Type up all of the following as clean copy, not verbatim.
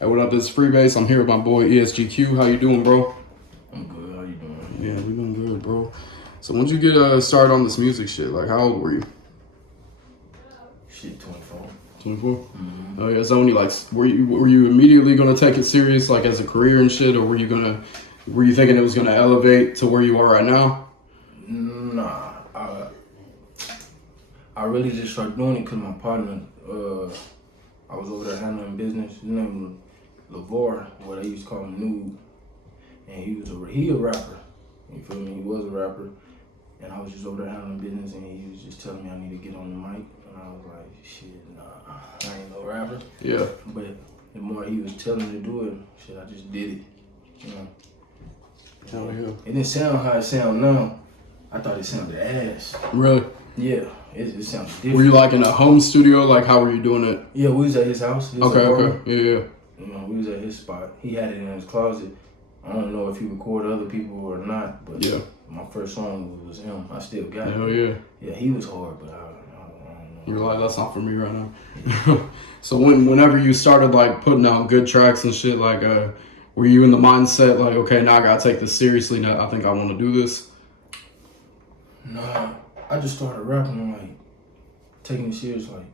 Hey, what up? This is Freebase. I'm here with my boy ESGQ. How you doing, bro? I'm good. How you doing? Yeah, we doing good, bro. So when did you get started on this music shit? Like, how old were you? Shit, 24. 24? Mm-hmm. Oh yeah. So when you like, were you immediately gonna take it serious, like as a career and shit, or were you thinking it was gonna elevate to where you are right now? Nah, I really just started doing it because my partner, I was over there handling business. His name was LeVar, what they used to call him Nude, and he a rapper. You feel me? He was a rapper, and I was just over there handling business, and he was just telling me I need to get on the mic, and I was like, shit, nah, I ain't no rapper. Yeah. But the more he was telling me to do it, shit, I just did it. You know. Hell yeah. It didn't sound how it sound now. I thought it sounded ass. Really? Yeah, it sounded different. Were you like in a home studio? Like, how were you doing it? Yeah, we was at his house. His Okay. apartment. Yeah. You know, we was at his spot. He had it in his closet. I don't know if he recorded other people or not, but yeah. My first song was him. I still got it. Hell yeah. Yeah, he was hard, but I don't know. You're like, that's not for me right now. So whenever you started like putting out good tracks and shit, like were you in the mindset like, okay, now I gotta take this seriously, now I think I wanna do this? Nah, I just started rapping like taking it serious like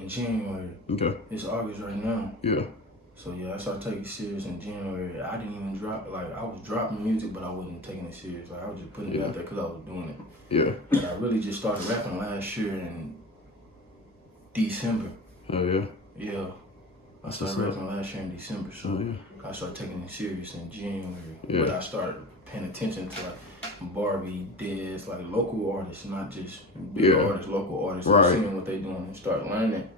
in January. Okay. It's August right now. Yeah. So yeah, I started taking it serious in January. I didn't even drop, like I was dropping music, but I wasn't taking it serious. Like I was just putting it out there because I was doing it. Yeah. But I really just started rapping last year in December. Oh yeah. Yeah. I started rapping last year in December, so I started taking it serious in January. Yeah. But I started paying attention to like Barbie, Dez, like local artists, not just big artists, local artists. Right. Seeing what they doing and start learning.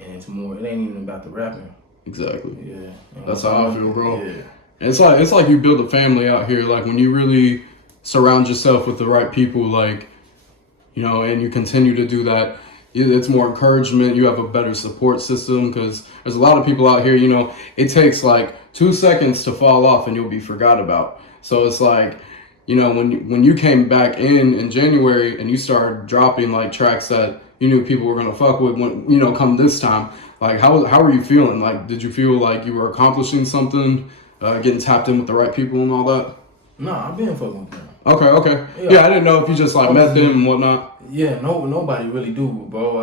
And it's more, it ain't even about the rapping. Exactly. Yeah. That's how I feel, bro. Yeah. It's like you build a family out here. Like when you really surround yourself with the right people, like, you know, and you continue to do that, it's more encouragement. You have a better support system because there's a lot of people out here, you know, it takes like 2 seconds to fall off and you'll be forgot about. So it's like, you know, when you came back in January and you started dropping like tracks that you knew people were gonna fuck with when, you know, come this time, like how were you feeling? Like, did you feel like you were accomplishing something, getting tapped in with the right people and all that? Nah, I've been fucking with them. Okay. Yeah, I didn't know if you just like met them and whatnot. Yeah, nobody really do, bro.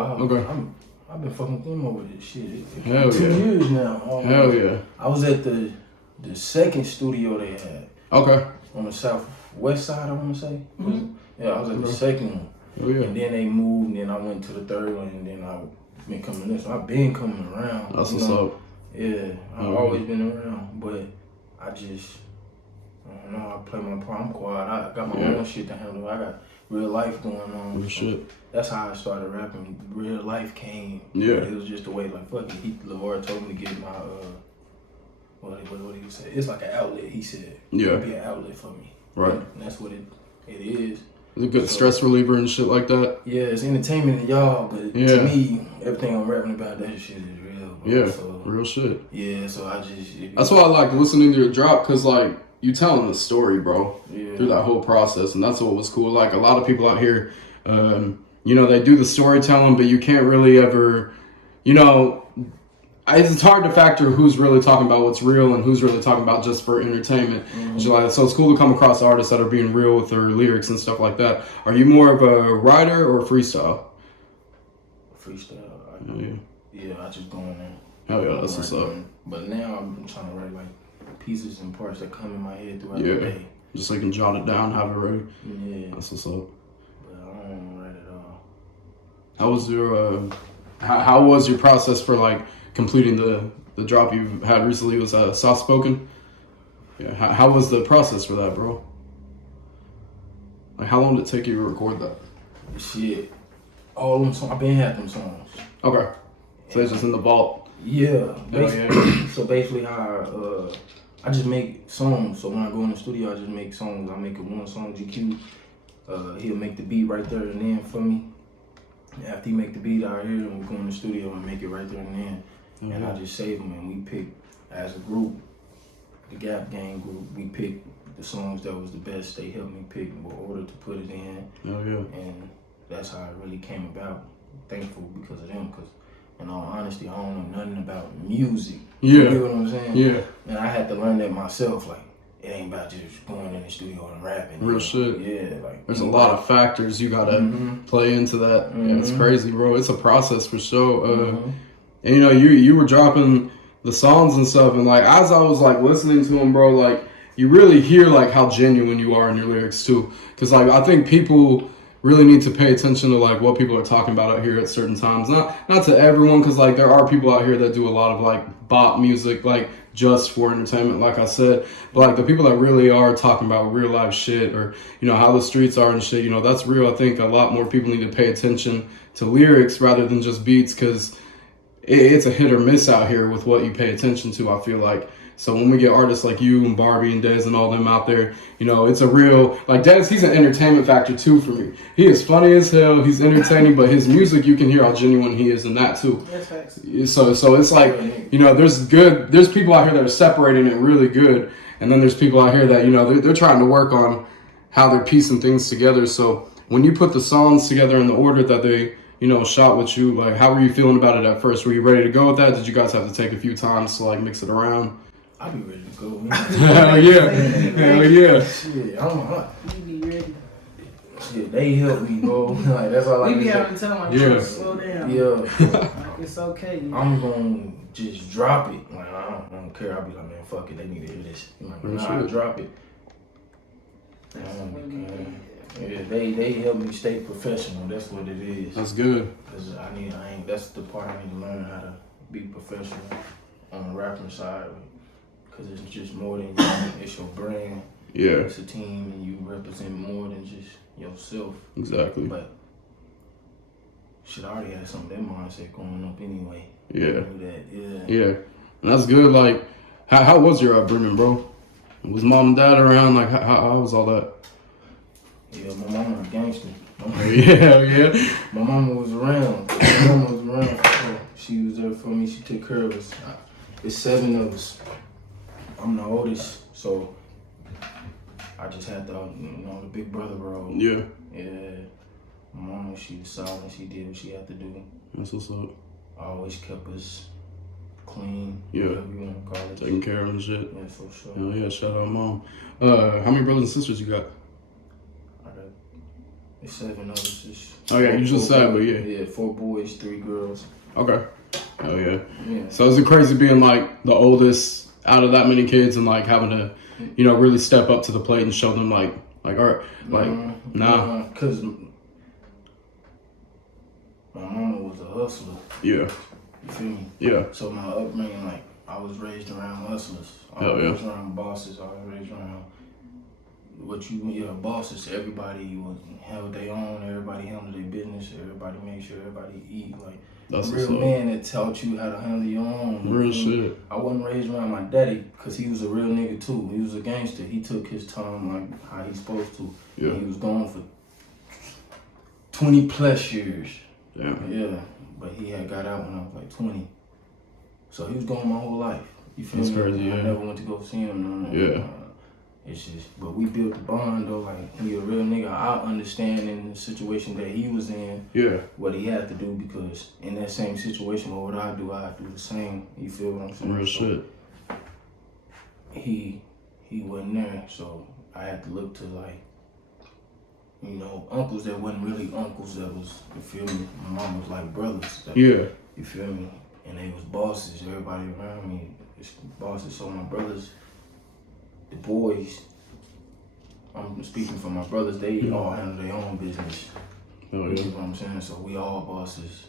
I've been fucking with them over this shit. Hell 2 yeah. years now. Hell yeah. I was at the second studio they had. Okay. On the southwest side, I want to say. Mm-hmm. Yeah, I was at the second one. Oh yeah. And then they moved, and then I went to the third one, and then I've been coming this. So I've been coming around. That's what's up. Yeah, I've always been around, but I just, I don't know, I play my part. I'm quiet. I got my own shit to handle. I got real life going on. Real shit. That's how I started rapping. Real life came. Yeah. It was just the way, like, fuck it. LeVar told me to get my, what did he say? It's like an outlet, he said. Yeah. It'll be an outlet for me. Right. And that's what it is. It's a good stress reliever and shit like that. Yeah, it's entertainment to y'all, but to me, everything I'm rapping about, that shit is real, bro. Yeah, so, real shit. Yeah, so I just... That's why I like listening to your drop, because, like, you telling the story, bro, through that whole process, and that's what was cool. Like, a lot of people out here, you know, they do the storytelling, but you can't really ever, you know... It's hard to factor who's really talking about what's real and who's really talking about just for entertainment. Mm-hmm. So it's cool to come across artists that are being real with their lyrics and stuff like that. Are you more of a writer or freestyle? Freestyle. Yeah, I just go in there. Oh yeah, that's what's up. But now I'm trying to write like pieces and parts that come in my head throughout the day. Just so you can jot it down, have it ready. Yeah. That's what's up. But I don't write at all. How was your how was your process for like completing the drop you had recently? Was Soft Spoken? Yeah. How was the process for that, bro? Like, how long did it take you to record that? Shit, all them songs. I've been had them songs. Okay. So it's just in the vault. Yeah. Basically, so basically, how I just make songs. So when I go in the studio, I just make songs. I make it one song. GQ, he'll make the beat right there and then for me. After he make the beat out here, and we go in the studio and make it right there and then. Mm-hmm. And I just save them, and we pick, as a group, the Gap Gang group, we pick the songs that was the best. They helped me pick what order to put it in. Oh, yeah. And that's how it really came about. Thankful because of them, because in all honesty, I don't know nothing about music. Yeah. You get what I'm saying? Yeah. And I had to learn that myself. Like, it ain't about just going in the studio and rapping. Real shit. Yeah, like there's a lot of factors you gotta play into that. Yeah, it's crazy, bro. It's a process for sure. And you were dropping the songs and stuff, and like as I was like listening to them, bro, like you really hear like how genuine you are in your lyrics too. Cause like I think people really need to pay attention to like what people are talking about out here at certain times. Not to everyone, cause like there are people out here that do a lot of like bop music, like just for entertainment, like I said. But like the people that really are talking about real life shit, or how the streets are and shit, that's real. I think a lot more people need to pay attention to lyrics rather than just beats, cause it's a hit or miss out here with what you pay attention to, I feel like. So when we get artists like you and Barbie and Dez and all them out there, it's a real, like Dez, he's an entertainment factor too for me. He is funny as hell, he's entertaining, but his music, you can hear how genuine he is in that too. So it's like, there's people out here that are separating it really good. And then there's people out here that, they're trying to work on how they're piecing things together. So when you put the songs together in the order that they, shot with you, like how were you feeling about it at first? Were you ready to go with that? Did you guys have to take a few times to like mix it around? I'll be ready to go. Hell yeah. Hell yeah. Shit, I'm hot. You be ready. Shit, they help me, bro. Like, that's all I can say. We be having to tell them, slow down. Yeah. Like, it's okay. I'm going to just drop it. Like, I don't care. I'll be like, man, fuck it. They need to hear this. I'll drop it. Yeah, they help me stay professional. That's what it is. That's good. Cause that's the part I need to learn, how to be professional on the rapping side. Cause it's just more than you. It's your brand. Yeah. It's a team, and you represent more than just yourself. Exactly. But shit, I already had some of that mindset going up anyway. Yeah. Yeah. And that's good. Like, how was your upbringing, bro? Was mom and dad around? Like, how was all that? Yeah, my mama was a gangster. Yeah. My mama was around. My mama was around for sure. She was there for me. She took care of us. It's 7 of us. I'm the oldest, so I just had to, the big brother role. Yeah. Yeah. My mama, she was solid. She did what she had to do. That's what's up. Always kept us clean. Yeah. Whatever you want to call it. Taking care of them and shit. Yeah, for sure. Hell yeah, shout out mom. How many brothers and sisters you got? It's 7 of us. Oh yeah, you just said, but yeah. Yeah, 4 boys, 3 girls. Okay. Oh yeah. Yeah. So is it crazy being like the oldest out of that many kids and like having to, really step up to the plate and show them like all right, like nah. Cause my mama was a hustler. Yeah. You feel me? Yeah. So my upbringing, like I was raised around hustlers. I was raised around bosses. I was raised around bosses. Everybody held their own. Everybody handled their business. Everybody made sure everybody eat. Like That's a real man that taught you how to handle your own. Real shit. I wasn't raised around my daddy because he was a real nigga too. He was a gangster. He took his time like how he's supposed to. Yeah. And he was gone for 20 plus years. Damn. Yeah. But he had got out when I was like 20. So he was gone my whole life. You feel That's me? crazy, I yeah. never went to go see him. No. Yeah. It's just, but we built the bond though. Like he a real nigga. I understand in the situation that he was in. Yeah. What he had to do, because in that same situation, what would I do? I do the same. You feel what I'm saying? Real shit. He wasn't there, so I had to look to like, uncles that wasn't really uncles. That was, you feel me? My mom was like brothers. Yeah. You feel me? And they was bosses. Everybody around me is bosses. So my brothers, the boys, I'm speaking for my brothers, they all handle their own business. Oh yeah. You know what I'm saying? So we all bosses.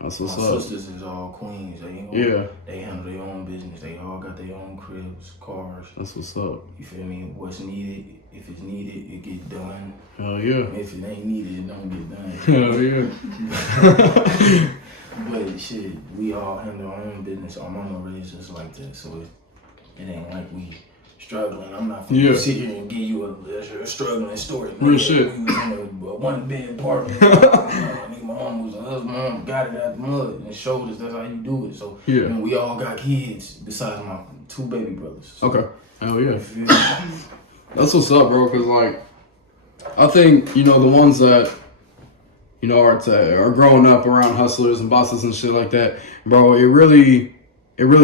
That's what's my up. sisters is all queens. They handle their own business. They all got their own cribs, cars. That's what's up. You feel me? What's needed, if it's needed, it get done. Hell yeah. If it ain't needed, it don't get done. Hell yeah. But shit, we all handle our own business. Our mama raised us like that, so it ain't like we struggling. I'm not finna sit here and give you a struggling story. Real shit. We was in a one-bed apartment. My mom was a husband. My mom got it out the mud and showed us that's how you do it. So we all got kids besides my 2 baby brothers. So, okay. Hell yeah. That's what's up, bro. Cause like, I think the ones that you know, are growing up around hustlers and bosses and shit like that, bro, it really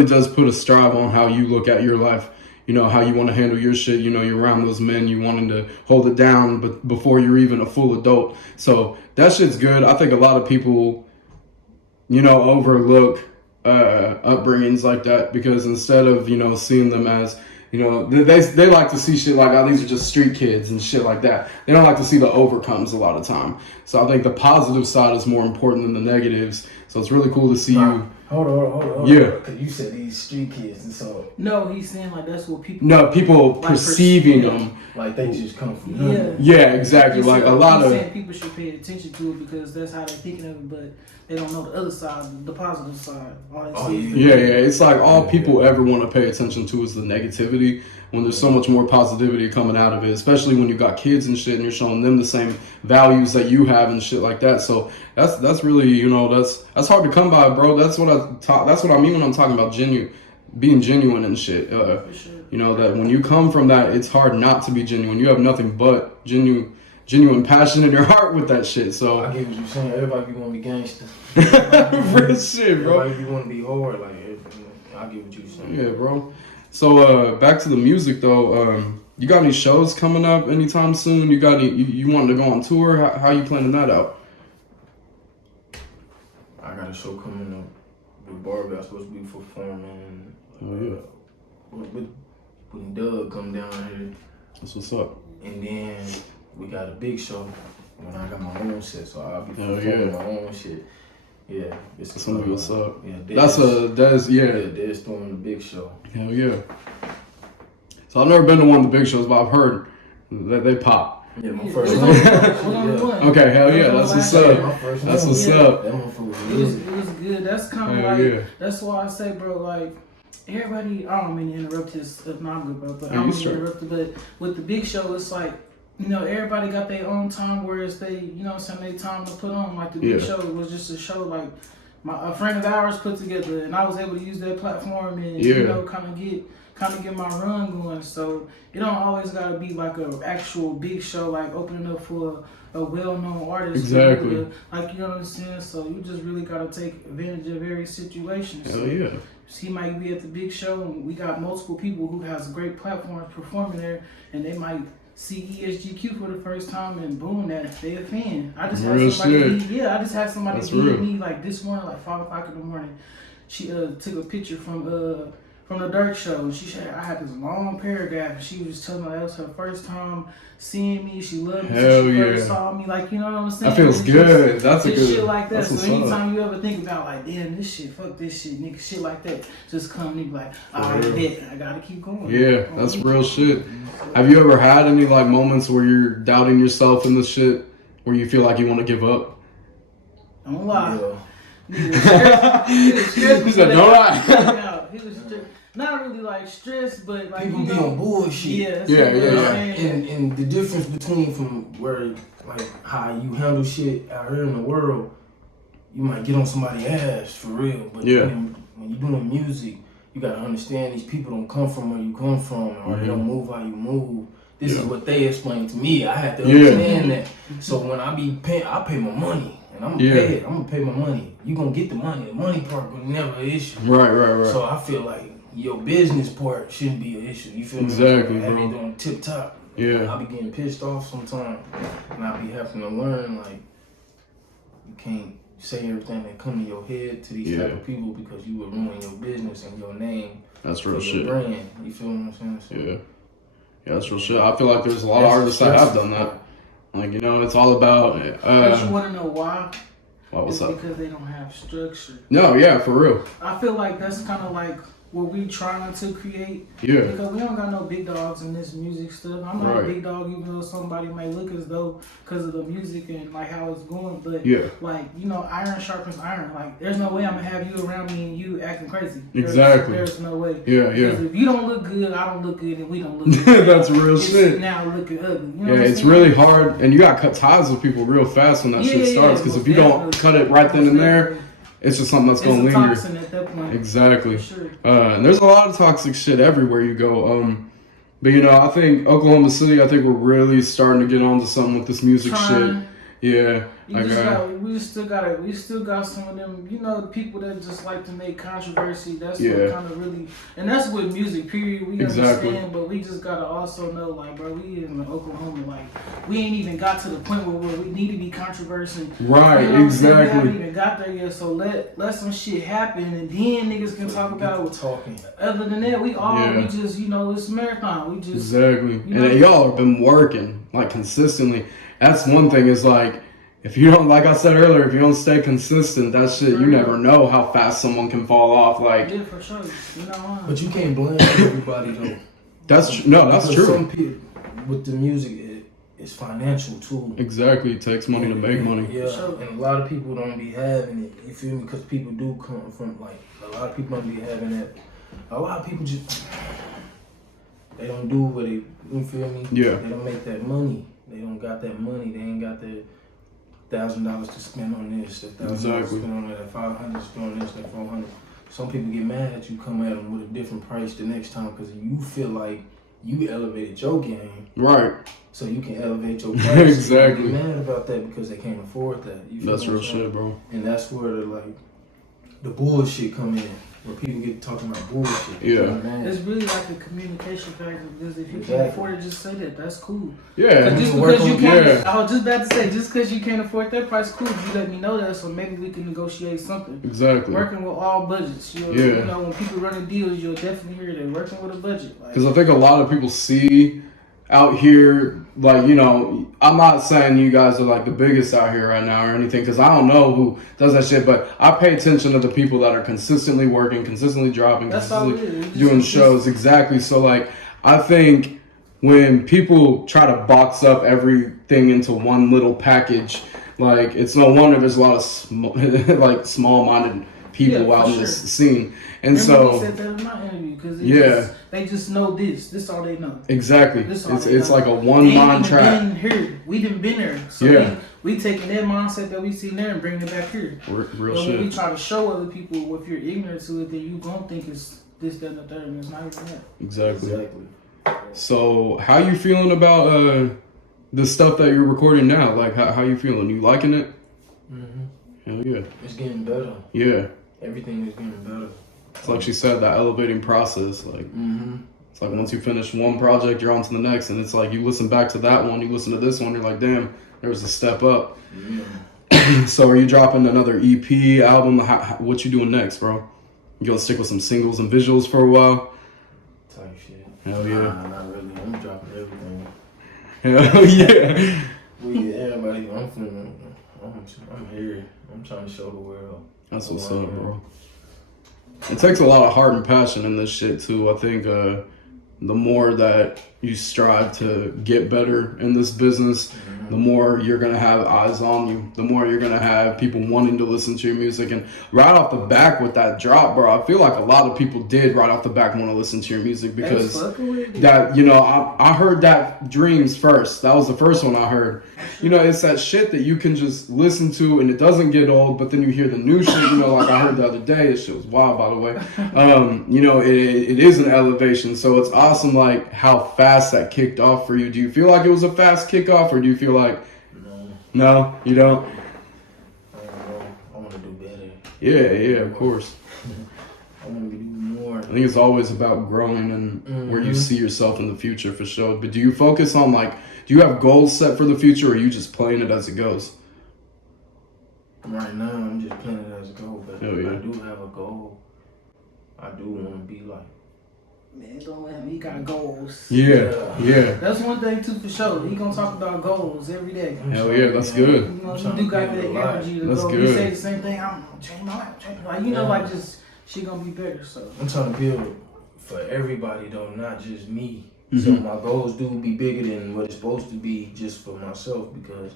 does put a strive on how you look at your life. You know, how you want to handle your shit. You know, you're around those men, you wanting to hold it down, but before you're even a full adult. So that shit's good. I think a lot of people, you know, overlook upbringings like that because instead of, you know, seeing them as, you know, they like to see shit like, oh, these are just street kids and shit like that. They don't like to see the overcomes a lot of time. So I think the positive side is more important than the negatives. So it's really cool to see you. Hold on. Yeah. Because you said these street kids, and so. No, he's saying like that's what people. No, people like perceiving them. Like they just come from Yeah. nothing. Yeah, exactly. Like a lot of. Saying people should pay attention to it because that's how they're thinking of it, but they don't know the other side, the positive side. All they see is Yeah. It's like all people ever want to pay attention to is the negativity when there's so much more positivity coming out of it, especially when you got kids and shit and you're showing them the same values that you have and shit like that. So that's really, you know, that's hard to come by, bro. That's what I mean when I'm talking about being genuine and shit. for sure. You know, that when you come from that, it's hard not to be genuine. You have nothing but genuine passion in your heart with that shit. So I get what you're saying. Everybody want to be gangster. real shit, bro. Everybody want to be hard. Like I get what you're saying. Yeah, bro. So back to the music though. You got any shows coming up anytime soon? You got you wanting to go on tour? How you planning that out? I got a show coming up with Barbie. I'm supposed to be performing. When Doug come down here. That's what's up. And then we got a big show when I got my own shit, so I'll be performing my own shit. Yeah, it's That's what's up. Yeah, That's Dez throwing the big show. Hell yeah. So I've never been to one of the big shows, but I've heard that they pop. Yeah, my first It one. was on one. Okay, hell yeah, that's what's up. That's what's up. That motherfucker was It was good. good. That's kind of Hell like yeah. that's why I say, bro. Like everybody, I don't mean to interrupt his. No, I'm good, bro. But I Yeah, don't you mean to straight. interrupt it. But with the big show, it's like, you know, everybody got their own time, whereas they, you know, what I'm saying, they time to put on. Like the big Yeah. show was just a show like a friend of ours put together, and I was able to use that platform and you know, kind of get my run going. So it don't always gotta be like a actual big show, like opening up for a well-known artist. Exactly. Like, you know what I'm saying? So you just really gotta take advantage of every situation. Hell So yeah. he might be at the big show, and we got multiple people who has great platforms performing there, and they might see ESGQ for the first time, and boom, that they a fan. I just Real had somebody. shit. I just had somebody That's DM real. me like this morning, like 5:00 in the morning. She took a picture from the Dirt Show, and she said I had this long paragraph, and she was just telling me that was her first time seeing me. She loved me Hell since she yeah. first saw me. Like, you know what I'm saying? That feels It's good. just- That's a just good. shit like that. That's So what's up. anytime you ever think about like, damn, this shit, fuck this shit, nigga, shit like that, just come and be like, I bet I gotta keep going. Yeah, that's real shit. Have you ever had any like moments where you're doubting yourself in this shit, where you feel like you want to give up? Don't lie. Yeah. He was stressed. He said, "Don't lie." He was stressed. Not really like stressed, but like, People you be know, on bullshit. yeah, that's Yeah, what yeah, I'm yeah. saying. And the difference between from where, like, how you handle shit out here in the world, you might get on somebody's ass for real. But Yeah. when you're doing music, you gotta understand these people don't come from where you come from, or they don't move how you move. This is what they explained to me. I had to understand that. So when I be paying, I pay my money. And I'm gonna pay it. I'm gonna pay my money. You gonna get the money. The money part was never an issue. Right. So I feel like your business part shouldn't be an issue. You feel Exactly, me? I bro. be doing tip top. Yeah. I be getting pissed off sometimes, and I be having to learn like you can't say everything that come to your head to these type of people because you will ruin your business and your name. That's real your shit. brand. You feel what I'm saying? So Yeah, that's real shit. I feel like there's a lot of artists that have done that. Like, you know, it's all about. But you want to know why? What's It's up? because they don't have structure. No, yeah, for real. I feel like that's kind of like what we trying to create. Yeah. Because we don't got no big dogs in this music stuff. I'm not Right. a big dog, even though somebody may look as though because of the music and like how it's going. But Yeah. like, you know, iron sharpens iron. Like, there's no way I'm gonna have you around me and you acting crazy. Exactly. There's no way. Yeah. Because if you don't look good, I don't look good, and we don't look good. That's real It's shit. Now looking ugly. You know Yeah, what I'm it's saying? really hard, and you gotta cut ties with people real fast when that shit starts. Because if you don't cut it right then and there, it's just something that's gonna it's linger. toxin at that point. Exactly. For sure. And there's a lot of toxic shit everywhere you go. But you know, I think Oklahoma City, I think we're really starting to get onto something with this music shit. Yeah, We still got some of them, the people that just like to make controversy. That's what kind of really, and that's with music, period. We understand, but we just gotta also know, like, bro, we in Oklahoma, like, we ain't even got to the point where we need to be controversial. Right, exactly. We haven't even got there yet, so let some shit happen, and then niggas can talk about it. Talking. Other than that, we just, it's a marathon. We just exactly, and y'all have been working like consistently. That's one thing. Is like, if you don't, like I said earlier, if you don't stay consistent, that shit, you never know how fast someone can fall off. Like, yeah, for sure. But you can't blame everybody though. That's true. Some people with the music, it's financial too. Exactly, it takes money to make money. Yeah, and a lot of people don't be having it. You feel me? Because people do come from like a lot of people don't be having that. A lot of people just they don't do what they. You feel me? Yeah. They don't make that money. They don't got that money. They ain't got that $1,000 to spend on this. That $1,000 to spend on that. 500 to spend on this. That 400. Some people get mad at you, come at them with a different price the next time because you feel like you elevated your game. Right. So you can elevate your price. Exactly. They get mad about that because they can't afford that. You feel That's real shit, bro. And that's where the bullshit come in. Where people get talking about bullshit. Yeah. It's really like a communication factor because if you can't afford it, just say that. That's cool. Yeah. Just because you can't, I was just about to say, just because you can't afford that price, cool. You let me know that, so maybe we can negotiate something. Exactly. Working with all budgets. You know, when people running deals, you'll definitely hear that. Working with a budget. Because I think a lot of people see out here, like, I'm not saying you guys are like the biggest out here right now or anything, because I don't know who does that shit, but I pay attention to the people that are consistently working, consistently dropping, consistently doing shows. Exactly. So like, I think when people try to box up everything into one little package, like, it's no wonder there's a lot of small-minded people out in this scene. And remember he said that in my interview because they just know this all they know. Exactly. It's like a one-mind track. We didn't been there. So we taking that mindset that we seen there and bringing it back here. Real shit. When we try to show other people, if you're ignorant to it, then you gonna think it's this, that, and the third, and it's not even that. Exactly. So how you feeling about the stuff that you're recording now? Like, how you feeling? You liking it? Mm-hmm. Hell yeah. It's getting better. Yeah. Everything is getting better. It's like she said, that elevating process. Like, it's like once you finish one project, you're on to the next, and it's like you listen back to that one, you listen to this one, you're like, damn, there was a step up. So are you dropping another EP, album? What you doing next, bro? You gonna stick with some singles and visuals for a while? Type shit. Hell yeah. Nah, not really. I'm dropping everything. Hell yeah. Everybody, I'm here. I'm trying to show the world. That's what's up, bro. It takes a lot of heart and passion in this shit too. I think the more that you strive to get better in this business, the more you're gonna have eyes on you. The more you're gonna have people wanting to listen to your music. And right off the back with that drop, bro, I feel like a lot of people did right off the back want to listen to your music because that, I heard that Dreams first. That was the first one I heard. It's that shit that you can just listen to and it doesn't get old, but then you hear the new shit, like I heard the other day. This shit was wild, by the way. It is an elevation. So it's awesome, like, how fast that kicked off for you. Do you feel like it was a fast kickoff, or do you feel like, no, you don't? I want to do better. Yeah, of course. I want to do more. I think it's always about growing and where you see yourself in the future, for sure. But do you focus on, like, do you have goals set for the future, or are you just playing it as it goes? Right now, I'm just playing it as it goes, but Hell yeah. I do have a goal. I do want to be like, man, don't let him. He got goals. Yeah. That's one thing too, for sure. He gonna talk about goals every day. Hell yeah, that's good. He do got that energy to that's go. good. He say the same thing. I'm gonna change my life. Like, just she gonna be better. So I'm trying to build for everybody though, not just me. So my goals do be bigger than what it's supposed to be just for myself, because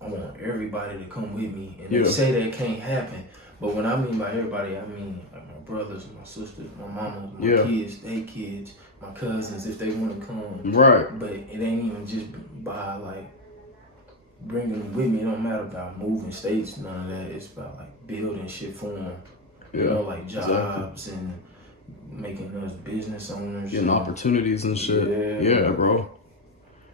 I want everybody to come with me. And they say that it can't happen. But when I mean by everybody, I mean like my brothers, my sisters, my mamas, my kids, they kids, my cousins, if they want to come. Right. But it ain't even just by like bringing them with me. It don't matter about moving states, none of that. It's about like building shit for them. Like jobs and making us business owners. Getting opportunities and shit. Yeah, bro.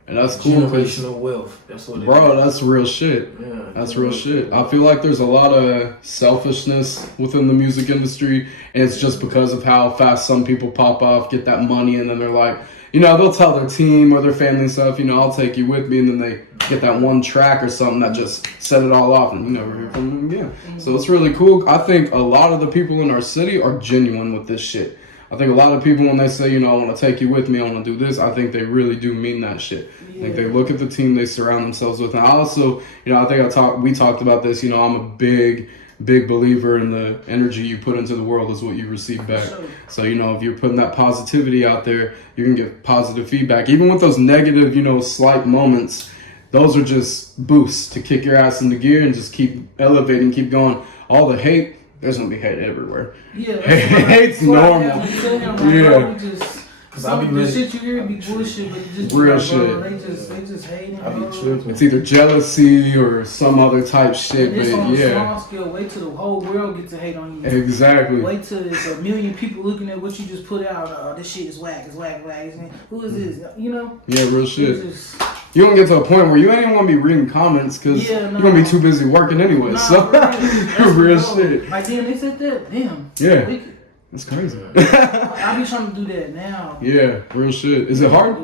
And that's cool. Generational wealth. That's what it bro, is. that's real shit. Yeah, that's real shit. I feel like there's a lot of selfishness within the music industry, and it's just because of how fast some people pop off, get that money, and then they're like, you know, they'll tell their team or their family and stuff, you know, I'll take you with me, and then they get that one track or something that just set it all off, and you never hear from them again. So it's really cool. I think a lot of the people in our city are genuine with this shit. I think a lot of people, when they say, you know, I want to take you with me, I want to do this, I think they really do mean that shit. I think they look at the team they surround themselves with. And I also, you know, I think we talked about this, you know, I'm a big believer in the energy you put into the world is what you receive back. So, you know, if you're putting that positivity out there, you're going to get positive feedback. Even with those negative, you know, slight moments, those are just boosts to kick your ass into gear and just keep elevating, keep going. All the hate, there's gonna be hate everywhere. Yeah, hate's normal. The shit you hear be bullshit, but just real like, shit. Bro, they just hating. I be tripping. It's either jealousy or some other type shit, It's but on a yeah. small scale. Wait till the whole world gets to hate on you. Exactly. Wait till there's a million people looking at what you just put out. Oh, this shit is whack. It's whack. Who is this? You know? Yeah, real shit. You don't get to a point where you ain't even want to be reading comments because you're going to be too busy working anyway. So, real shit. Like, damn, they said that. Damn. Yeah. It's crazy. I be trying to do that now. Yeah, real shit. Is it hard?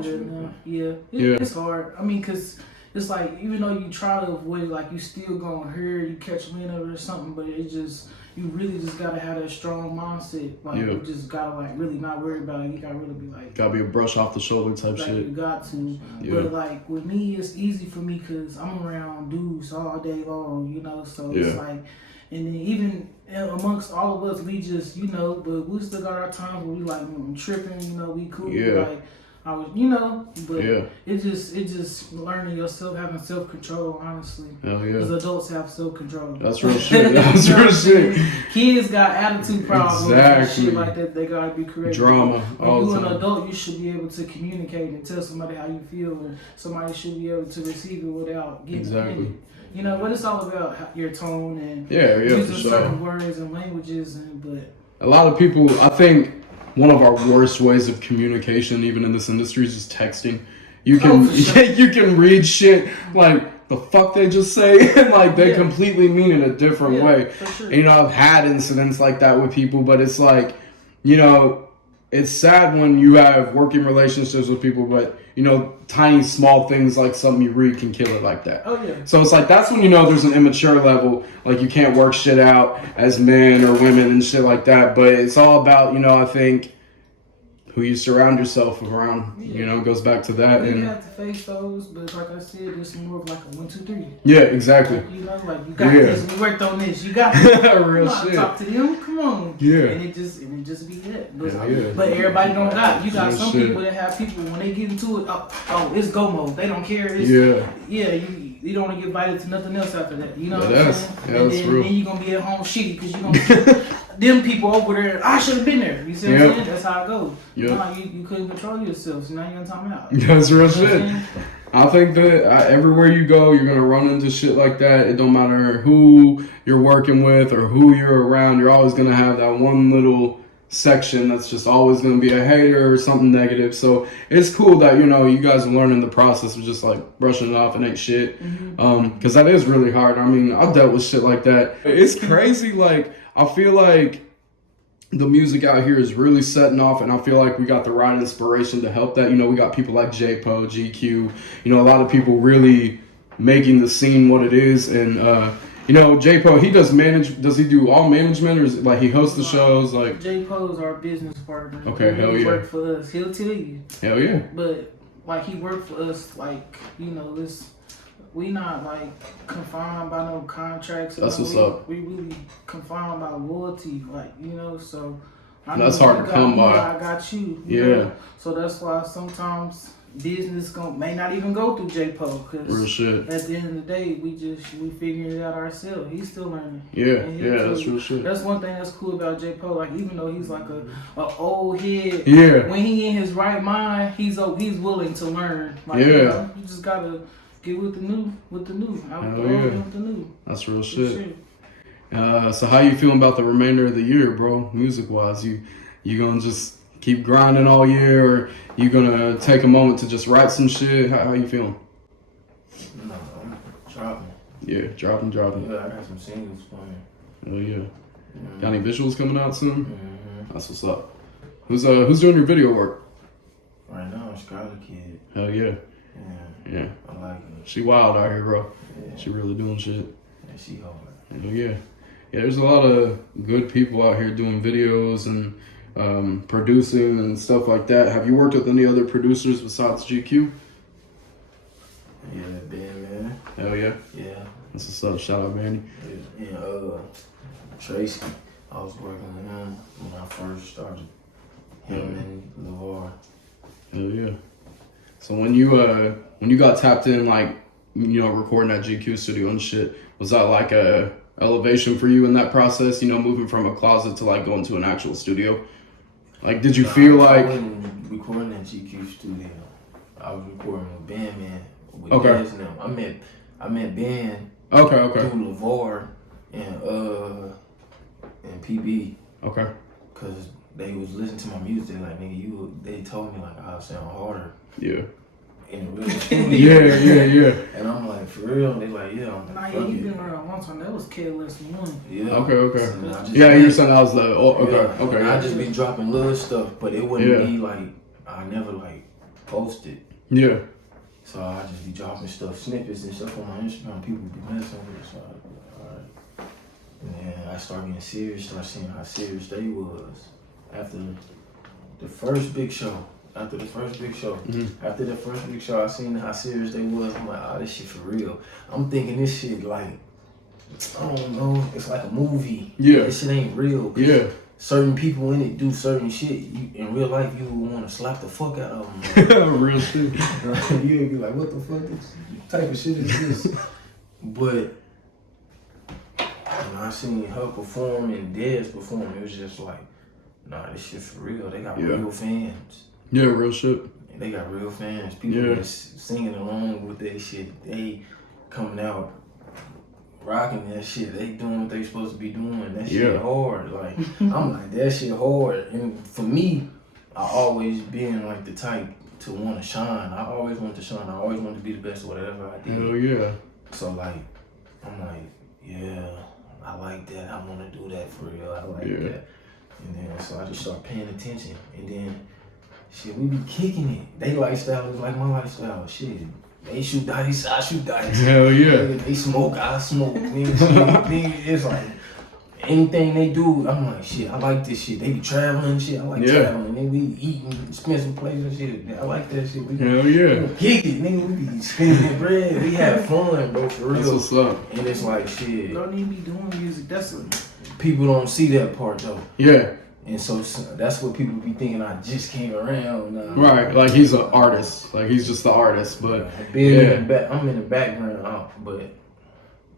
It's hard. I mean, because it's like, even though you try to avoid it, like, you still going to hear, you catch wind of it or something, but it just, you really just got to have that strong mindset. Like, you just got to, like, really not worry about it. You got to really be like... Got to be a brush off the shoulder type shit. You got to. Yeah. But, like, with me, it's easy for me because I'm around dudes all day long, you know? So it's like... And then even amongst all of us, we just, you know, but we still got our times where we like tripping, you know, we cool. Like, I was, you know, but it just learning yourself, having self-control, honestly. Because adults have self-control. That's real shit. That's real shit. Kids got attitude problems and shit like that. They gotta be corrected. Drama. When you're an adult, you should be able to communicate and tell somebody how you feel, and somebody should be able to receive it without getting offended. You know, but it's all about your tone and using certain words and languages. But a lot of people, I think one of our worst ways of communication, even in this industry, is just texting. You can you can read shit like the fuck they just say, and like they completely mean it a different way. Sure. And, you know, I've had incidents like that with people, but it's like, you know, it's sad when you have working relationships with people, but, you know, tiny, small things like something you read can kill it like that. So it's like, that's when you know there's an immature level. Like, you can't work shit out as men or women and shit like that. But it's all about, you know, I think, who you surround yourself around, you know, goes back to that. You have to face those, but like I said, it's more of like a 1, 2, 3. Yeah, exactly. Like, you know, like, you got this, we worked on this, you got this. Real shit. Talk to them, come on. Yeah. And it just be that. But everybody don't got. You got some people that have people, when they get into it, oh, it's go mode. They don't care. It's, you don't want to get invited to nothing else after that. You know what I'm saying? And then you're going to be at home shitty because you're going to them people over there, I should have been there. You see what I'm saying? That's how it goes. You couldn't control yourself, so now you're in time out. That's real shit. I think that everywhere you go, you're going to run into shit like that. It don't matter who you're working with or who you're around. You're always going to have that one little section that's just always going to be a hater or something negative. So it's cool that, you know, you guys are learning the process of just like brushing it off and ain't shit. Because that is really hard. I mean, I've dealt with shit like that. It's crazy. Like, I feel like the music out here is really setting off, and I feel like we got the right inspiration to help that. You know, we got people like J-Po, GQ, you know, a lot of people really making the scene what it is. And, you know, J-Po, does he do all management, or is it like he hosts the shows? Like, J-Po is our business partner. Okay, hell yeah. He worked for us. He'll tell you. Hell yeah. But, like, he worked for us, like, you know, we not like confined by no contracts. That's what's up. We really confined by loyalty, like, you know. So that's hard to come by. I got you. You know? So that's why sometimes business may not even go through J-Po, because at the end of the day, we figuring it out ourselves. He's still learning. That's real shit. That's one thing that's cool about J-Po. Like, even though he's like a old head, when he in his right mind, he's willing to learn. Like, you know, you just gotta get with the new. With the new. That's real shit. So how you feeling about the remainder of the year, bro? Music wise, you gonna just keep grinding all year, or you gonna take a moment to just write some shit? How you feeling? No, I'm dropping. Yeah, dropping. Yeah, I got some singles playing. Oh yeah. Mm-hmm. Got any visuals coming out soon? Mm-hmm. That's what's up. Who's doing your video work? Right now, Skylar Kid. Hell yeah. Yeah. I like it. She wild out here, bro. Yeah. She really doing shit. Yeah, she hard. Hell yeah. Yeah, there's a lot of good people out here doing videos and producing and stuff like that. Have you worked with any other producers besides GQ? Yeah, Ben, man. Hell yeah. Yeah. That's what's up. Shout out, Manny. And Tracy, I was working with him when I first started. Him and LeVar. Hell yeah. So when you got tapped in, like, you know, recording at GQ studio and shit, was that like a elevation for you in that process? You know, moving from a closet to like going to an actual studio. Like, did you feel like? I wasn't recording at GQ studio. I was recording with Ben, man. With Okay. Dez and them. I met Ben. Okay. Through LeVar and PB. Okay. Cause they was listening to my music. Like, nigga, they told me like I sound harder. Yeah. In the real studio. Yeah. And I'm like, for real? They like, yeah. Nah, yeah, you been around one time. That was Careless One. Yeah. Okay. So Yeah, you were saying that was the. Okay. Yeah, Okay. and Yeah. I just be dropping little stuff, but it wouldn't be like I never like posted. Yeah. So I just be dropping stuff, snippets and stuff on my Instagram. People be messing with it. So I be like, all right. And then I started getting serious. Started seeing how serious they was after the first big show. After the first big show, I seen how serious they was. I'm like, oh, this shit for real. I'm thinking this shit like, I don't know, it's like a movie. Yeah. This shit ain't real. Yeah. Certain people in it do certain shit. You, in real life, you would want to slap the fuck out of them. Real shit. You would be like, what the fuck? This type of shit is this? But when I seen her perform and Dez perform, it was just like, nah, this shit for real. They got real fans. Yeah, real shit. They got real fans. People that's singing along with that shit. They coming out rocking that shit. They doing what they supposed to be doing. That shit hard. Like, I'm like, that shit hard. And for me, I always been like the type to want to shine. I always want to shine. I always want to be the best at whatever I did. Hell yeah. So like, I'm like, yeah, I like that. I want to do that for real. I like that. And then so I just start paying attention. And then shit, we be kicking it. They lifestyle is like my lifestyle. Shit. They shoot dice, I shoot dice. Hell yeah. They smoke, I smoke. Nigga, it's like anything they do, I'm like, shit, I like this shit. They be traveling and shit. I like traveling. They be eating expensive places and shit. I like that shit. Hell yeah. We kick it, nigga. We be spending bread. We have fun, bro, for real. That's what's up. And it's like, shit. Don't even be doing music. People don't see that part though. Yeah. And so that's what people be thinking. I just came around. Right, like he's an artist. Like he's just the artist, but I'm in the background, but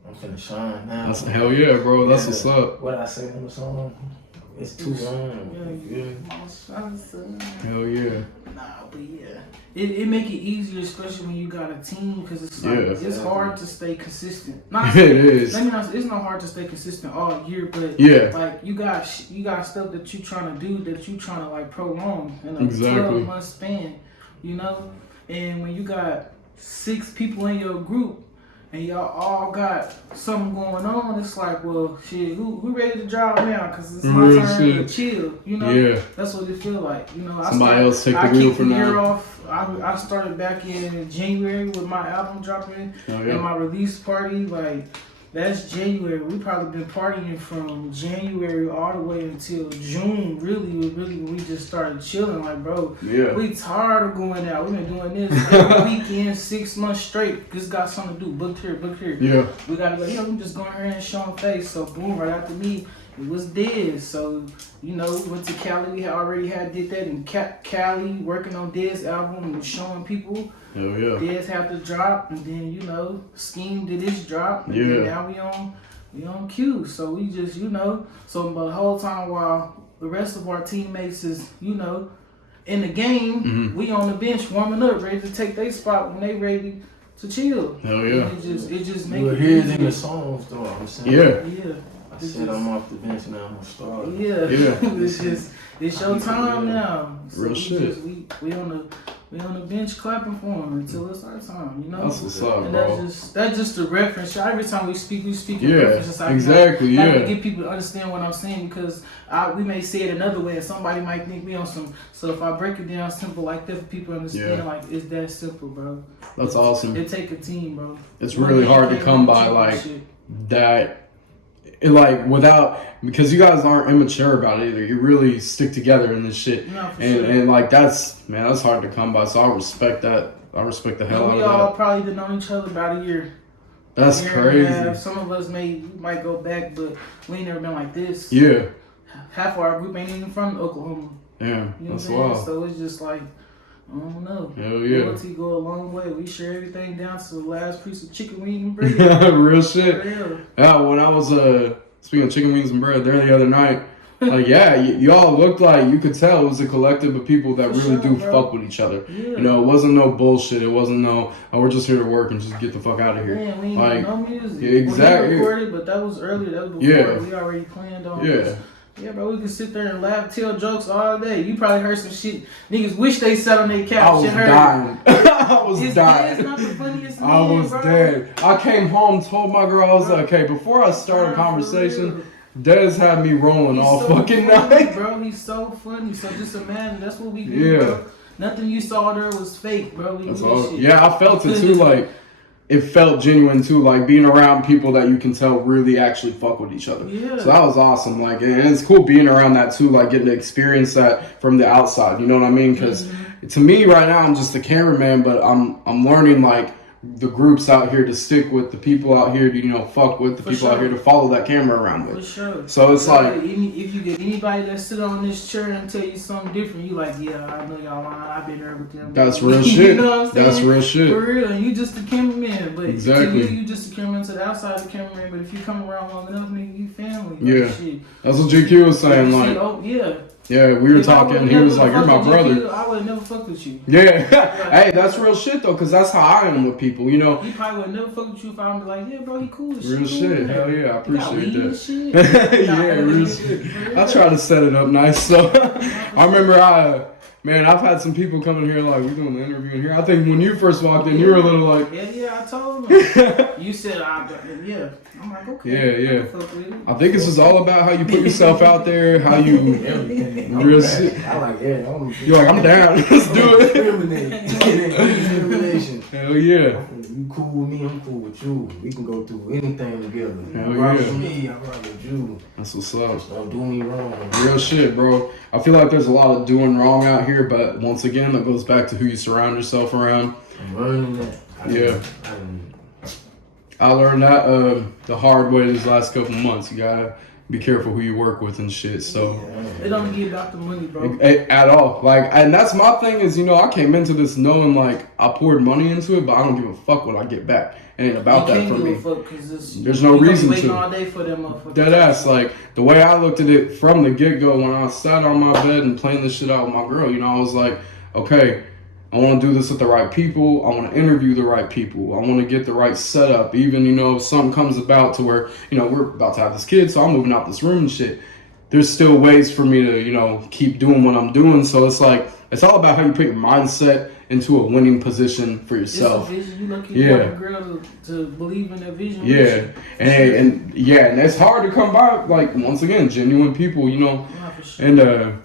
I'm finna shine now. That's, hell yeah, bro. That's what's up. What I say on the song? It's too long. Hell yeah. Nah, but yeah, it make it easier, especially when you got a team, because it's like it's hard to stay consistent. It is. It's not hard to stay consistent all year, but like you got stuff that you trying to do that you trying to like prolong in a 12-month span, you know. And when you got 6 people in your group and y'all all got something going on, it's like, well, shit, who ready to drive now? Because it's my turn to chill, you know? Yeah. That's what it feel like, you know? Somebody else take the wheel for now. I started back in January with my album dropping and my release party, like, that's January. We probably been partying from January all the way until June, really when we just started chilling. Like, bro, we tired of going out. We've been doing this every weekend, 6 months straight. Just got something to do. Booked here. Yeah. We gotta go, we just going here and showing face. So, boom, right after me, it was Dez. So, we went to Cali. We already did that in Cali, working on Dez's album and showing people. Hell yeah. Dez had to drop, and then Scheme did his drop, and then now we on cue. So we just so but the whole time while the rest of our teammates is in the game, we on the bench warming up, ready to take their spot when they ready to chill. Hell yeah. And it just make it easier. in the songs though. I'm saying. Yeah. I said I'm off the bench now. I'm starting. Yeah. It's your time now. So Real shit. We on the bench clapping for him until it's our time. You know. That's what's up, and bro. that's just a reference. Every time we speak in Yeah, references. exactly. I to get people to understand what I'm saying because we may say it another way and somebody might think me on some. So if I break it down simple like that for people to understand, like it's that simple, bro. That's awesome. It take a team, bro. It's really hard to come by like that. Without, because you guys aren't immature about it either. You really stick together in this shit. No, for and sure. and like that's hard to come by. So I respect that. I respect the hell out of that. We all probably been known each other about a year. That's crazy. Some of us might go back, but we ain't never been like this. Yeah. Half of our group ain't even from Oklahoma. Yeah. You know That's what I'm saying? wild. So it's just like, I don't know. Hell yeah. Loyalty go a long way. We share everything down to the last piece of chicken wing and bread. Real shit. Real. Yeah, when I was speaking of chicken wings and bread there the other night, like y'all looked like you could tell it was a collective of people that really do fuck with each other. Yeah. You know, it wasn't no bullshit. It wasn't no, oh, we're just here to work and just get the fuck out of here. Man, we ain't like, no music. Exactly. We recorded, but that was earlier. That was before we already planned on this. Yeah, bro, we can sit there and laugh, tell jokes all day. You probably heard some shit. Niggas wish they sat on their couch. I was dying. I was dying. It's not the funniest I was bro. dead. I came home, told my girl, I was like, okay, before I start a conversation, Dez had me rolling all so fucking funny, night. bro. He's so funny. So just imagine, that's what we do, Yeah. bro. Nothing you saw there was fake, bro. That's all. Yeah, I felt it too. Like, it felt genuine too. Like being around people that you can tell really actually fuck with each other. Yeah. So that was awesome. Like, and it's cool being around that too. Like getting to experience that from the outside. You know what I mean? Because to me right now, I'm just a cameraman, but I'm learning like the groups out here to stick with, the people out here to fuck with, the people out here to follow that camera around with. For sure. So it's like if you get anybody that sit on this chair and tell you something different, you like, yeah, I know y'all lying. I've been there with them. that's real shit. You know what I'm saying? That's real shit. For real, and you just a cameraman, but Exactly. to you just a cameraman to the outside the cameraman. But if you come around long enough, nigga, you family. Yeah. Shit. That's what GQ was saying. See, Like, oh yeah. yeah, we were talking. He was like, "You're my brother." I would never fuck with you. Yeah. Hey, that's real shit though, because that's how I am with people. He probably would never fuck with you if I was like, yeah, bro, he cool as shit. Real shit. Hell yeah, I appreciate that. Shit. Yeah, real shit. I try to set it up nice. So I remember I've had some people come in here like, we're doing the interview in here. I think when you first walked in, you were a little like, yeah, I told him. You said, yeah. I'm like, okay. Yeah. I think it's just all about how you put yourself out there, how you real shit. I like that. You're like, I'm down. Let's do it. Hell yeah. You cool with me, I'm cool with you. We can go through anything together. Hell you rock yeah. with me, I rock with you. That's what's up. Don't do me wrong. Real shit, bro. I feel like there's a lot of doing wrong out here, but once again, that goes back to who you surround yourself around. I'm learning that. I learned that the hard way these last couple months. You gotta be careful who you work with and shit. So it don't get about the money, bro. At all. Like, and that's my thing is, I came into this knowing like I poured money into it, but I don't give a fuck what I get back. It ain't about that for me. There's no reason to. All day for them motherfuckers. Dead ass. Like the way I looked at it from the get go when I sat on my bed and playing this shit out with my girl, I was like, okay, I want to do this with the right people. I want to interview the right people. I want to get the right setup. Even, if something comes about to where, we're about to have this kid, so I'm moving out this room and shit. There's still ways for me to, keep doing what I'm doing. So it's like, it's all about how you put your mindset into a winning position for yourself. It's a vision. You lucky you want a girl to believe in that vision. Yeah. And it's hard to come by, like, once again, genuine people, and, and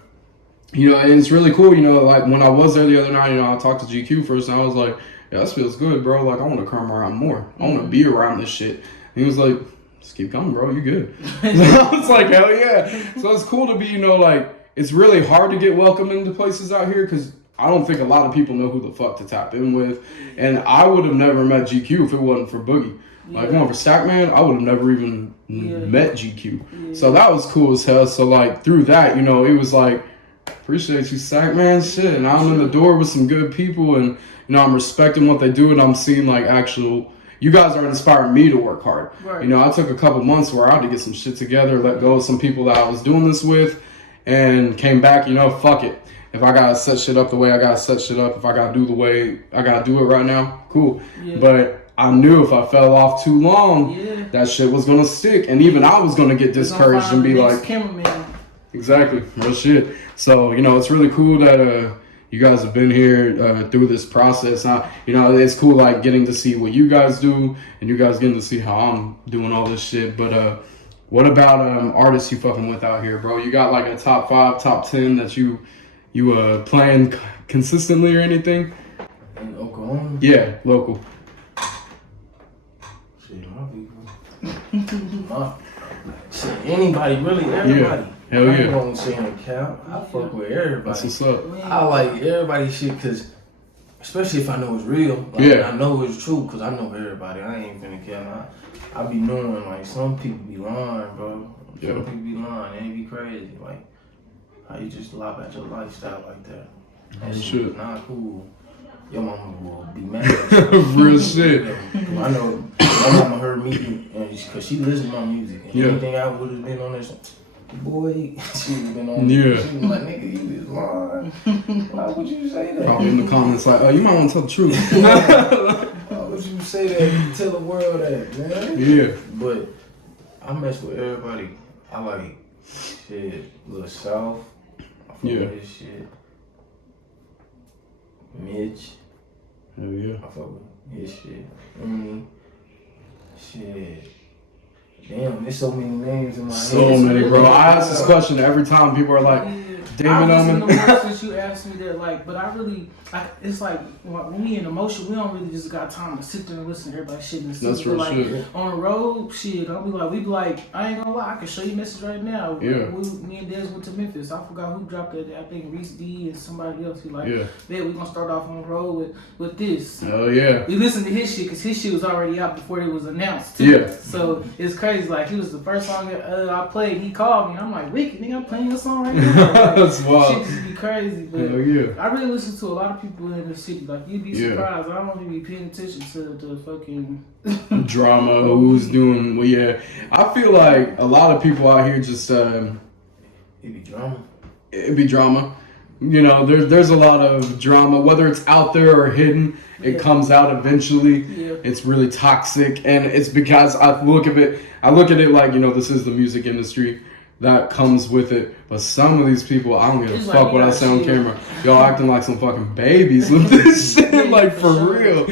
it's really cool, like when I was there the other night, I talked to GQ first and I was like, yeah, this feels good, bro. Like, I want to come around more. I want to be around this shit. And he was like, just keep coming, bro. You good. So I was like, hell yeah. So it's cool to be, like, it's really hard to get welcomed into places out here because I don't think a lot of people know who the fuck to tap in with. And I would have never met GQ if it wasn't for Boogie. Like, going for Stackman, I would have never even met GQ. Yeah. So that was cool as hell. So, like, through that, it was like, appreciate you, Stackman, shit. And I'm in the door with some good people, and I'm respecting what they do, and I'm seeing like you guys are inspiring me to work hard. Right. I took a couple months where I had to get some shit together, let go of some people that I was doing this with, and came back. Fuck it. If I gotta set shit up the way I gotta set shit up, if I gotta do the way I gotta do it right now, cool. Yeah. But I knew if I fell off too long, that shit was gonna stick, and even I was gonna get discouraged and be like, cameraman. Exactly, real shit. So it's really cool that you guys have been here through this process. It's cool like getting to see what you guys do, and you guys getting to see how I'm doing all this shit. But what about artists you fucking with out here, bro? You got like a top 5, top 10 that you playing consistently or anything? In Oklahoma? Yeah, local. Shit, my people. Shit, anybody, really, everybody. Yeah. Hell I yeah. ain't gonna say in the cap. I fuck with everybody. That's what's up. I like everybody's shit, cause especially if I know it's real. Like, Yeah. I know it's true, cause I know everybody. I ain't finna care. I be knowing like some people be lying, bro. Some Yeah. people be lying. They be crazy. Like how you just lie about your lifestyle like that. That shit is not cool. Your mama will be mad. Real shit. I know my mama heard me, and cause she listened to my music. And Yeah. anything I would have been on this, boy, she would have been on. Yeah. She was like, nigga, you was lying. Why would you say that? Probably in the comments like, oh, you might want to tell the truth. Why would you say that and tell the world that, man? Yeah. But I mess with everybody. I like shit, Lil South. I fuck with his shit. Mitch. Hell yeah. I fuck with his shit. Shit. Damn, there's so many names in my head. So many, bro. I ask this question every time. People are like, David I was in Omen. the since you asked me that, like, but I really, like, it's like when we in emotion, we don't really just got time to sit there and listen to everybody's shit. And That's real real shit. On the road, shit, we be like, I ain't gonna lie, I can show you a message right now. Yeah. Me and Dez went to Memphis. I forgot who dropped that. I think Reese B and somebody else. He like, Yeah. man, we gonna start off on the road with this. Oh yeah. We listened to his shit because his shit was already out before it was announced too. Yeah. So it's crazy. Like he was the first song that I played. He called me. I'm like, wicked nigga, I'm playing your song right now. Like, That's wild. shit just be crazy. But Hell yeah. I really listen to a lot of people in the city. Like you'd be Yeah. surprised. I don't even be paying attention to the fucking Drama, who's doing well, yeah. I feel like a lot of people out here just It be drama. it be drama. There's a lot of drama, whether it's out there or hidden, it comes out eventually. Yeah. It's really toxic, and it's because I look at it like, this is the music industry that comes with it. But some of these people, I don't give a It's fuck like, what I say on camera. Y'all acting like some fucking babies with this shit, like for real.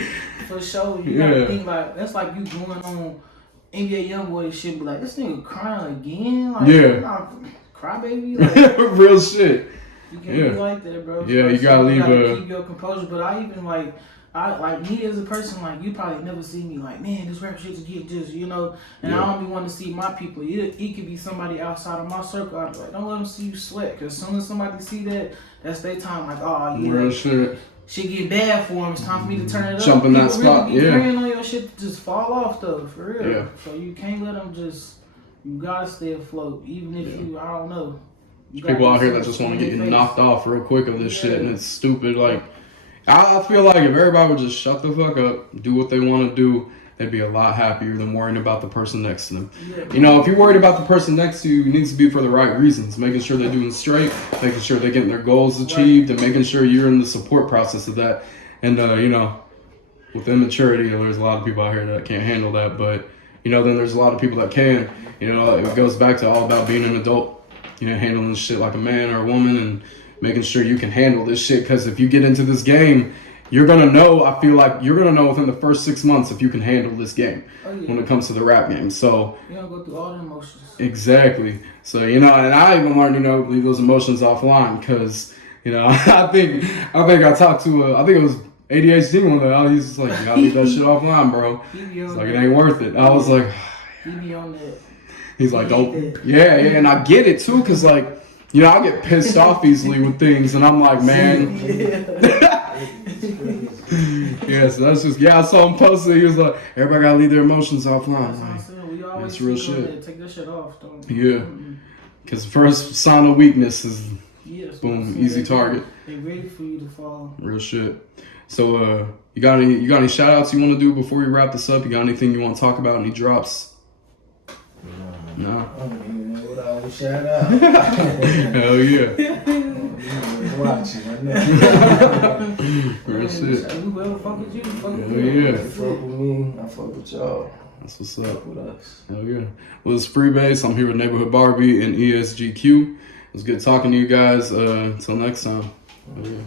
For sure, you gotta think like that's like you going on NBA YoungBoy shit, be like this nigga crying again, like cry baby, like Real shit. you can't be like that, bro. Yeah, you gotta keep your composure. But I even like me as a person, like you probably never see me like, man, this rap shit to get this, and I don't be wanting to see my people. It could be somebody outside of my circle. I'd be like, don't let them see you sweat, cause as soon as somebody see that, that's their time. Like, oh yeah, real shit. Shit get bad for them. It's time for me to turn it up. Jump in that People spot, really be yeah. praying on your shit to just fall off though, for real. Yeah. So you can't let them just. You gotta stay afloat, even if you. I don't know. People out here that just want to get you knocked off real quick of this shit, and it's stupid. Like, I feel like if everybody would just shut the fuck up, do what they want to do, they'd be a lot happier than worrying about the person next to them. Yeah. If you're worried about the person next to you, it needs to be for the right reasons. Making sure they're doing straight, making sure they're getting their goals achieved, and making sure you're in the support process of that. And, with immaturity, there's a lot of people out here that can't handle that. But, then there's a lot of people that can. It goes back to all about being an adult. Handling shit like a man or a woman and making sure you can handle this shit. Because if you get into this game, you're going to know, I feel like you're going to know within the first 6 months if you can handle this game when it comes to the rap game. So, you don't go through all the emotions. Exactly. So, and I even learned, leave those emotions offline because, I think I talked to, I think it was ADHD one day. He's just like, you gotta leave that shit offline, bro. It's like, it ain't worth it. I was like, he be on that. He's like, don't. Yeah, and I get it too, cause like, I get pissed off easily with things, and I'm like, man. So that's just I saw him posted. He was like, everybody gotta leave their emotions offline. That's what I'm saying. We always That's real shit. Take that shit off, though. Yeah, cause first sign of weakness is boom, so easy target. They ready for you to fall. Real shit. So you got any shout outs you want to do before we wrap this up? You got anything you want to talk about? Any drops? No. I don't even know what I would shout out. Hell yeah. watching. I know. Real shit. Whoever fuck with you, fuck with Hell me. yeah. You fuck with me, I fuck with y'all. That's what's up. Fuck with us. Hell yeah. Well, it's Freebase. I'm here with Neighborhood Barbie and ESGQ. It was good talking to you guys. Until next time. Hell yeah.